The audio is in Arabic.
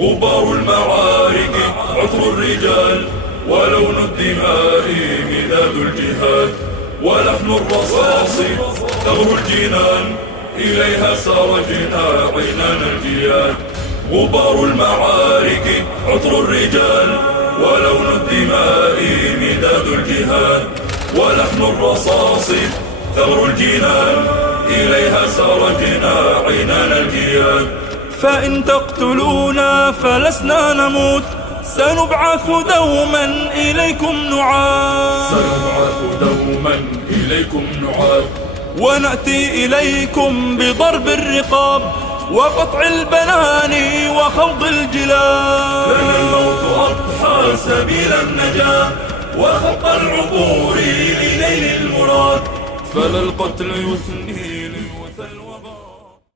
غبار المعارك عطر الرجال، ولون الدماء مداد الجهاد، ولحن الرصاص ثغر الجنان، إليها سارجنا عنان الجياد. غبار المعارك عطر الرجال، ولون الدماء مداد الجهاد، ولحن الرصاص ثغر الجنان، إليها سارجنا عنان الجياد. فإن تقتلونا فلسنا نموت، سنبعث دوما إليكم نعاد، سنبعث دوما إليكم نعاد، ونأتي إليكم بضرب الرقاب وقطع البنان وخوض الجلاد. لنا الموت أضحى سبيل النجاة، وخط العبور لنيل المراد، فلا القتل يثني